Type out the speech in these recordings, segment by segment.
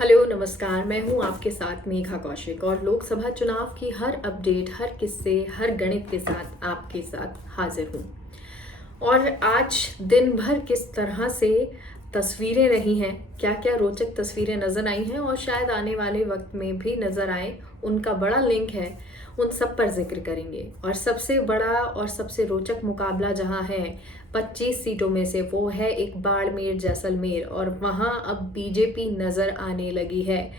Hello नमस्कार। मैं हूं आपके साथ मेघा कौशिक और लोकसभा चुनाव की हर अपडेट, हर किस्से, हर गणित के साथ आपके साथ हाजिर हूं। और आज दिन भर किस तरह से तस्वीरें रही हैं, क्या क्या रोचक तस्वीरें नजर आई हैं और शायद आने वाले वक्त में भी नजर आए, उनका बड़ा लिंक है, उन सब पर जिक्र करेंगे। और सबसे बड़ा और सबसे रोचक मुकाबला जहां है 25 सीटों में से, वो है एक बाड़मेर जैसलमेर। और वहां अब बीजेपी नजर आने लगी है।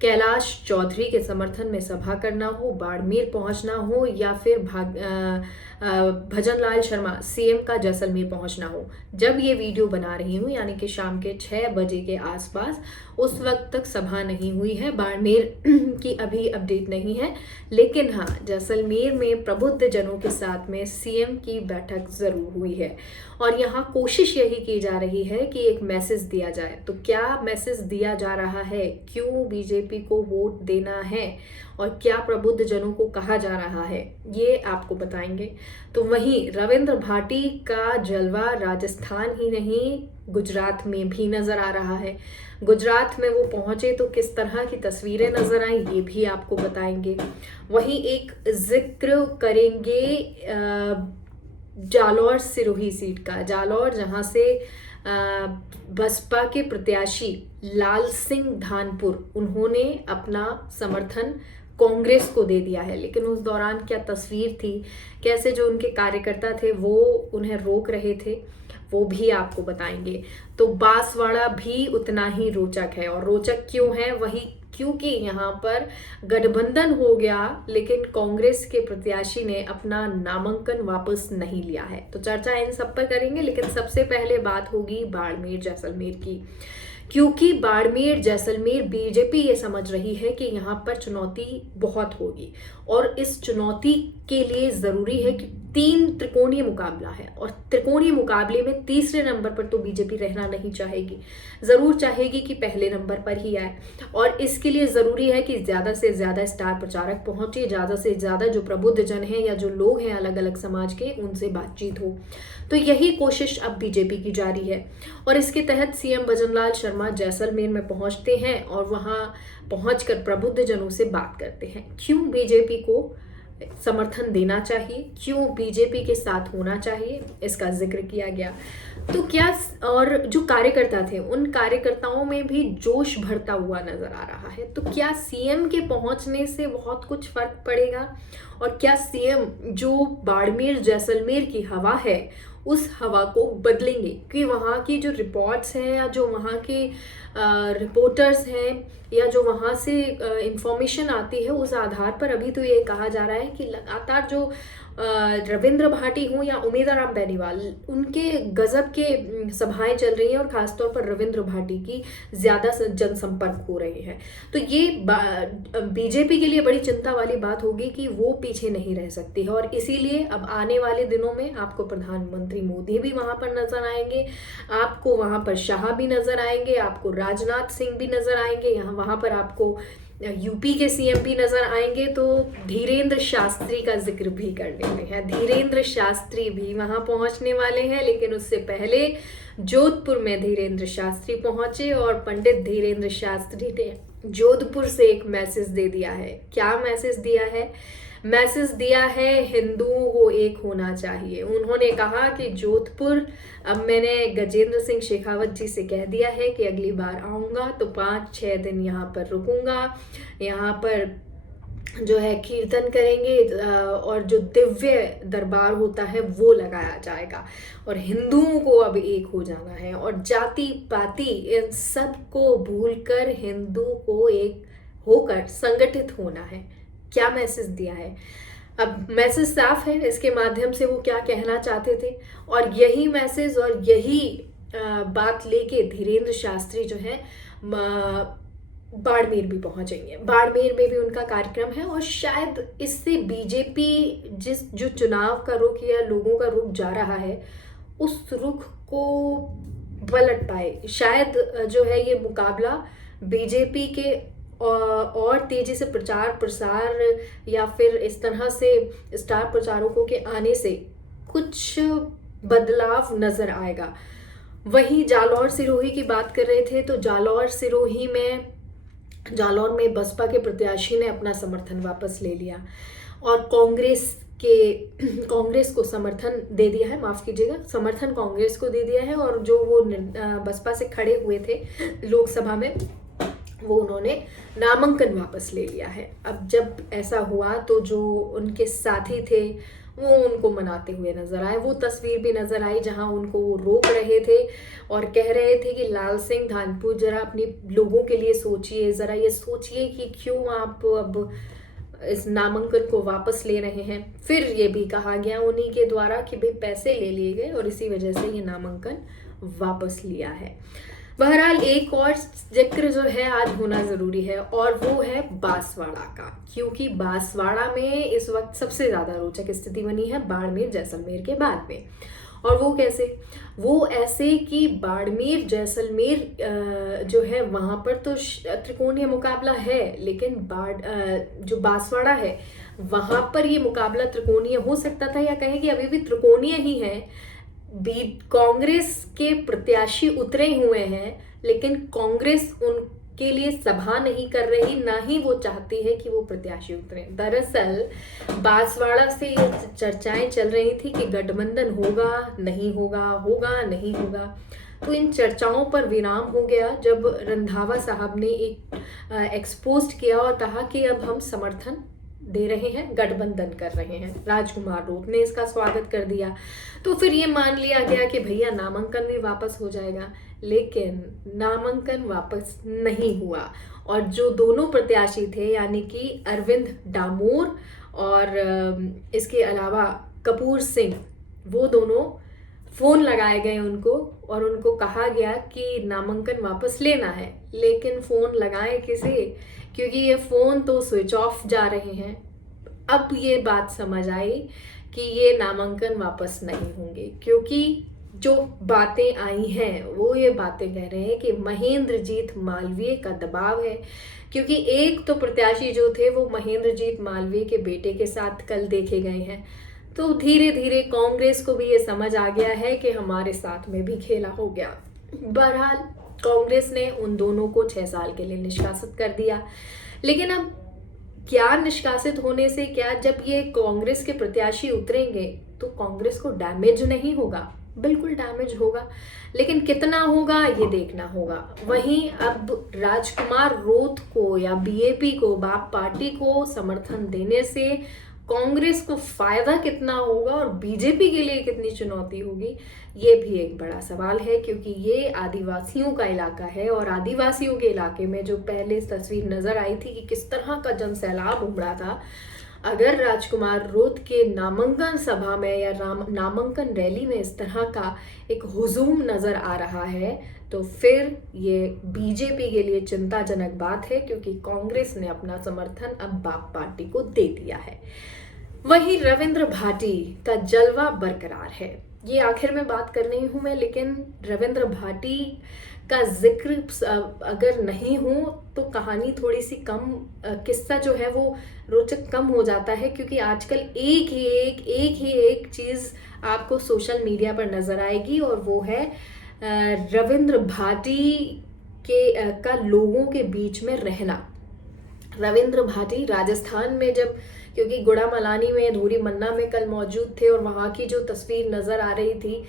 कैलाश चौधरी के समर्थन में सभा करना हो, बाड़मेर पहुंचना हो, या फिर भजन लाल शर्मा सीएम का जैसलमेर पहुंचना हो। जब ये वीडियो बना रही हूँ यानी कि शाम के 6 बजे के आसपास, उस वक्त तक सभा नहीं हुई है, बाड़मेर की अभी अपडेट नहीं है। लेकिन हाँ, जैसलमेर में प्रबुद्ध जनों के साथ में सीएम की बैठक जरूर हुई है। और यहाँ कोशिश यही की जा रही है कि एक मैसेज दिया जाए। तो क्या मैसेज दिया जा रहा है, क्यों बीजेपी को वोट देना है और क्या प्रबुद्ध जनों को कहा जा रहा है, ये आपको बताएंगे। तो वहीं रविंद्र भाटी का जलवा राजस्थान ही नहीं, गुजरात में भी नजर आ रहा है। गुजरात में वो पहुंचे तो किस तरह की तस्वीरें नजर आई, ये भी आपको बताएंगे। वहीं एक जिक्र करेंगे जालौर सिरोही सीट का। जालौर जहां से बसपा के प्रत्याशी लाल सिंह धानपुर, उन्होंने अपना समर्थन कांग्रेस को दे दिया है। लेकिन उस दौरान क्या तस्वीर थी, कैसे जो उनके कार्यकर्ता थे वो उन्हें रोक रहे थे, वो भी आपको बताएंगे। तो बांसवाड़ा भी उतना ही रोचक है। और रोचक क्यों है, वही क्योंकि यहाँ पर गठबंधन हो गया लेकिन कांग्रेस के प्रत्याशी ने अपना नामांकन वापस नहीं लिया है। तो चर्चा इन सब पर करेंगे, लेकिन सबसे पहले बात होगी बाड़मेर जैसलमेर की। क्योंकि बाड़मेर जैसलमेर बीजेपी ये समझ रही है कि यहाँ पर चुनौती बहुत होगी और इस चुनौती के लिए जरूरी है कि 3 त्रिकोणीय मुकाबला है। और त्रिकोणीय मुकाबले में तीसरे नंबर पर तो बीजेपी रहना नहीं चाहेगी, जरूर चाहेगी कि पहले नंबर पर ही आए। और इसके लिए जरूरी है कि ज्यादा से ज्यादा स्टार प्रचारक पहुंचे, ज्यादा से ज्यादा जो प्रबुद्ध जन हैं या जो लोग हैं अलग अलग समाज के, उनसे बातचीत हो। तो यही कोशिश अब बीजेपी की जारी है। और इसके तहत सीएम भजनलाल शर्मा जैसलमेर में पहुंचते हैं और वहां पहुंचकर प्रबुद्ध जनों से बात करते हैं। क्यों बीजेपी को समर्थन देना चाहिए, क्यों बीजेपी के साथ होना चाहिए, इसका जिक्र किया गया। तो क्या, और जो कार्यकर्ता थे उन कार्यकर्ताओं में भी जोश भरता हुआ नजर आ रहा है। तो क्या सीएम के पहुंचने से बहुत कुछ फर्क पड़ेगा और क्या सीएम जो बाड़मेर जैसलमेर की हवा है उस हवा को बदलेंगे? क्योंकि वहाँ की जो रिपोर्ट्स हैं या जो वहाँ के रिपोर्टर्स हैं या जो वहाँ से इंफॉर्मेशन आती है, उस आधार पर अभी तो ये कहा जा रहा है कि लगातार जो रविंद्र भाटी हों या उमेदराम बेनीवाल, उनके गजब के सभाएं चल रही हैं और खासतौर पर रविंद्र भाटी की ज्यादा जनसंपर्क हो रहे हैं। तो ये बीजेपी के लिए बड़ी चिंता वाली बात होगी कि वो पीछे नहीं रह सकती है। और इसीलिए अब आने वाले दिनों में आपको प्रधानमंत्री मोदी भी वहां पर नजर आएंगे, आपको वहां पर शाह भी नजर आएंगे, आपको राजनाथ सिंह भी नजर आएंगे, यहाँ वहां पर आपको यूपी के सीएम भी नजर आएंगे। तो धीरेन्द्र शास्त्री का जिक्र भी कर लेते हैं। धीरेन्द्र शास्त्री भी वहां पहुंचने वाले हैं, लेकिन उससे पहले जोधपुर में धीरेन्द्र शास्त्री पहुंचे और पंडित धीरेन्द्र शास्त्री ने जोधपुर से एक मैसेज दे दिया है। क्या मैसेज दिया है? मैसेज दिया है हिंदुओं को एक होना चाहिए। उन्होंने कहा कि जोधपुर, अब मैंने गजेंद्र सिंह शेखावत जी से कह दिया है कि अगली बार आऊँगा तो 5-6 दिन यहाँ पर रुकूंगा, यहाँ पर जो है कीर्तन करेंगे और जो दिव्य दरबार होता है वो लगाया जाएगा। और हिंदुओं को अब एक हो जाना है और जाति पाति इन सब को भूलकर हिंदू को एक होकर संगठित होना है। क्या मैसेज दिया है? अब मैसेज साफ है, इसके माध्यम से वो क्या कहना चाहते थे। और यही मैसेज और यही बात लेके धीरेन्द्र शास्त्री जो है बाड़मेर भी पहुंचेंगे। बाड़मेर में भी उनका कार्यक्रम है और शायद इससे बीजेपी जो चुनाव का रुख या लोगों का रुख जा रहा है, उस रुख को पलट पाए। शायद जो है ये मुकाबला बीजेपी के और तेजी से प्रचार प्रसार या फिर इस तरह से स्टार प्रचारकों के आने से कुछ बदलाव नजर आएगा। वहीं जालौर सिरोही की बात कर रहे थे, तो जालौर सिरोही में जालौर में बसपा के प्रत्याशी ने अपना समर्थन वापस ले लिया और कांग्रेस को समर्थन दे दिया है, माफ कीजिएगा, समर्थन कांग्रेस को दे दिया है। और जो वो बसपा से खड़े हुए थे लोकसभा में, वो उन्होंने नामांकन वापस ले लिया है। अब जब ऐसा हुआ तो जो उनके साथी थे वो उनको मनाते हुए नजर आए। वो तस्वीर भी नजर आई जहां उनको वो रोक रहे थे और कह रहे थे कि लाल सिंह धानपुर जरा अपने लोगों के लिए सोचिए, जरा ये सोचिए कि क्यों आप अब इस नामांकन को वापस ले रहे हैं। फिर ये भी कहा गया उन्हीं के द्वारा कि भाई पैसे ले लिए गए और इसी वजह से ये नामांकन वापस लिया है। बहरहाल एक और जिक्र जो है आज होना जरूरी है और वो है बांसवाड़ा का, क्योंकि बांसवाड़ा में इस वक्त सबसे ज्यादा रोचक स्थिति बनी है बाड़मेर जैसलमेर के बाद में। और वो कैसे? वो ऐसे कि बाड़मेर जैसलमेर जो है वहां पर तो त्रिकोणीय मुकाबला है, लेकिन जो बांसवाड़ा है वहां पर ये मुकाबला त्रिकोणीय हो सकता था, या कहें कि अभी भी त्रिकोणीय ही है। कांग्रेस के प्रत्याशी उतरे हुए हैं, लेकिन कांग्रेस उनके लिए सभा नहीं कर रही, ना ही वो चाहती है कि वो प्रत्याशी उतरे। दरअसल बांसवाड़ा से ये चर्चाएं चल रही थी कि गठबंधन होगा नहीं होगा, होगा नहीं होगा। तो इन चर्चाओं पर विराम हो गया जब रंधावा साहब ने एक एक्सपोस्ट किया और कहा कि अब हम समर्थन दे रहे हैं, गठबंधन कर रहे हैं। राजकुमार रोत ने इसका स्वागत कर दिया। तो फिर ये मान लिया गया कि भैया नामांकन भी वापस हो जाएगा, लेकिन नामांकन वापस नहीं हुआ। और जो दोनों प्रत्याशी थे यानी कि अरविंद डामोर और इसके अलावा कपूर सिंह, वो दोनों फोन लगाए गए उनको और उनको कहा गया कि नामांकन वापस लेना है। लेकिन फोन लगाए किसे? क्योंकि ये फोन तो स्विच ऑफ जा रहे हैं। अब ये बात समझ आई कि ये नामांकन वापस नहीं होंगे, क्योंकि जो बातें आई हैं वो ये बातें कह रहे हैं कि महेंद्रजीत मालवीय का दबाव है। क्योंकि एक तो प्रत्याशी जो थे वो महेंद्रजीत मालवीय के बेटे के साथ कल देखे गए हैं। तो धीरे धीरे कांग्रेस को भी ये समझ आ गया है कि हमारे साथ में भी खेला हो गया। बहरहाल कांग्रेस ने उन दोनों को 6 साल के लिए निष्कासित कर दिया। लेकिन अब क्या निष्कासित होने से क्या, जब ये कांग्रेस के प्रत्याशी उतरेंगे तो कांग्रेस को डैमेज नहीं होगा? बिल्कुल डैमेज होगा, लेकिन कितना होगा ये देखना होगा। वहीं अब राजकुमार रोत को या बीएपी को, बाप पार्टी को समर्थन देने से कांग्रेस को फायदा कितना होगा और बीजेपी के लिए कितनी चुनौती होगी, ये भी एक बड़ा सवाल है। क्योंकि ये आदिवासियों का इलाका है और आदिवासियों के इलाके में जो पहले तस्वीर नजर आई थी कि किस तरह का जन सैलाब उमड़ा था, अगर राजकुमार रोत के नामांकन सभा में या नामांकन रैली में इस तरह का एक हुजूम नजर आ रहा है तो फिर ये बीजेपी के लिए चिंताजनक बात है, क्योंकि कांग्रेस ने अपना समर्थन अब बाप पार्टी को दे दिया है। वहीं रविंद्र भाटी का जलवा बरकरार है। ये आखिर में बात कर रही हूं मैं, लेकिन रविंद्र भाटी का जिक्र अगर नहीं हो तो कहानी थोड़ी सी कम, किस्सा जो है वो रोचक कम हो जाता है। क्योंकि आजकल एक ही एक चीज आपको सोशल मीडिया पर नजर आएगी और वो है रविंद्र भाटी का लोगों के बीच में रहना। रविंद्र भाटी राजस्थान में जब, क्योंकि गुड़ामलानी में, धूरी मन्ना में कल मौजूद थे और वहाँ की जो तस्वीर नजर आ रही थी,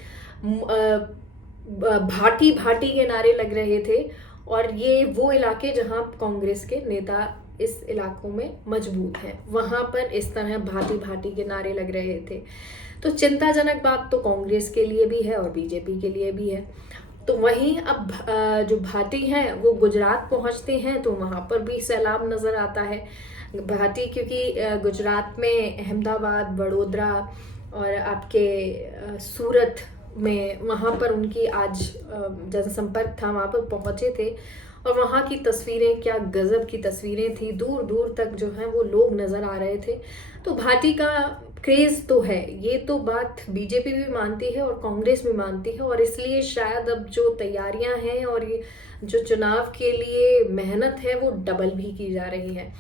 भाटी भाटी के नारे लग रहे थे। और ये वो इलाके जहाँ कांग्रेस के नेता इस इलाकों में मजबूत हैं, वहाँ पर इस तरह भाटी भाटी के नारे लग रहे थे। तो चिंताजनक बात तो कांग्रेस के लिए भी है और बीजेपी के लिए भी है। तो वहीं अब जो भाटी हैं वो गुजरात पहुंचते हैं तो वहां पर भी सैलाब नजर आता है। भाटी क्योंकि गुजरात में अहमदाबाद, वडोदरा और आपके सूरत में, वहां पर उनकी आज जनसंपर्क था, वहां पर पहुंचे थे और वहां की तस्वीरें क्या गजब की तस्वीरें थी। दूर दूर तक जो है वो लोग नजर आ रहे थे। तो भाटी का क्रेज तो है, ये तो बात बीजेपी भी मानती है और कांग्रेस भी मानती है, और इसलिए शायद अब जो तैयारियां हैं और ये जो चुनाव के लिए मेहनत है वो डबल भी की जा रही है।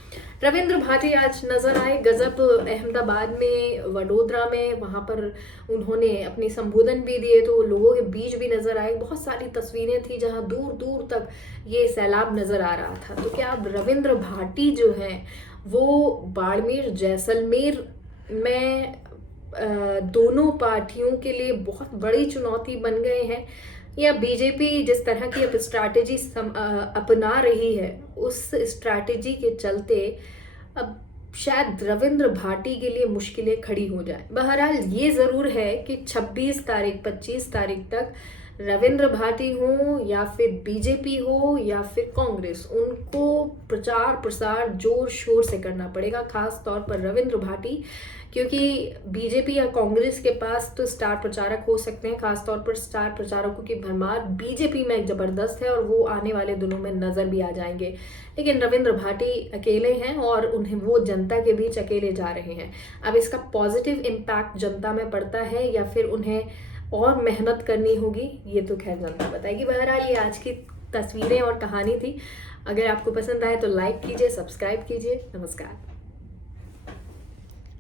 रविंद्र भाटी आज नजर आए गजब, अहमदाबाद में, वडोदरा में, वहां पर उन्होंने अपनी संबोधन भी दिए तो लोगों के बीच भी नजर आए। बहुत सारी तस्वीरें थी जहां दूर दूर तक ये सैलाब नजर आ रहा था। तो क्या अब रविंद्र भाटी जो हैं वो बाड़मेर जैसलमेर में दोनों पार्टियों के लिए बहुत बड़ी चुनौती बन गए हैं, या बीजेपी जिस तरह की अब स्ट्रैटेजी अपना रही है उस स्ट्रैटेजी के चलते अब शायद रविंद्र भाटी के लिए मुश्किलें खड़ी हो जाए। बहरहाल ये ज़रूर है कि 26 तारीख 25 तारीख तक रविंद्र भाटी हो या फिर बीजेपी हो या फिर कांग्रेस, उनको प्रचार प्रसार जोर शोर से करना पड़ेगा, खास तौर पर रविंद्र भाटी, क्योंकि बीजेपी या कांग्रेस के पास तो स्टार प्रचारक हो सकते हैं, खासतौर पर स्टार प्रचारकों की भरमार बीजेपी में जबरदस्त है और वो आने वाले दिनों में नजर भी आ जाएंगे। लेकिन रविंद्र भाटी अकेले हैं और उन्हें वो जनता के बीच अकेले जा रहे हैं। अब इसका पॉजिटिव इम्पैक्ट जनता में पड़ता है या फिर उन्हें और मेहनत करनी होगी, ये तो खैर जनता बताएगी। बहरहाल ये आज की तस्वीरें और कहानी थी। अगर आपको पसंद आए तो लाइक कीजिए, सब्सक्राइब कीजिए। नमस्कार।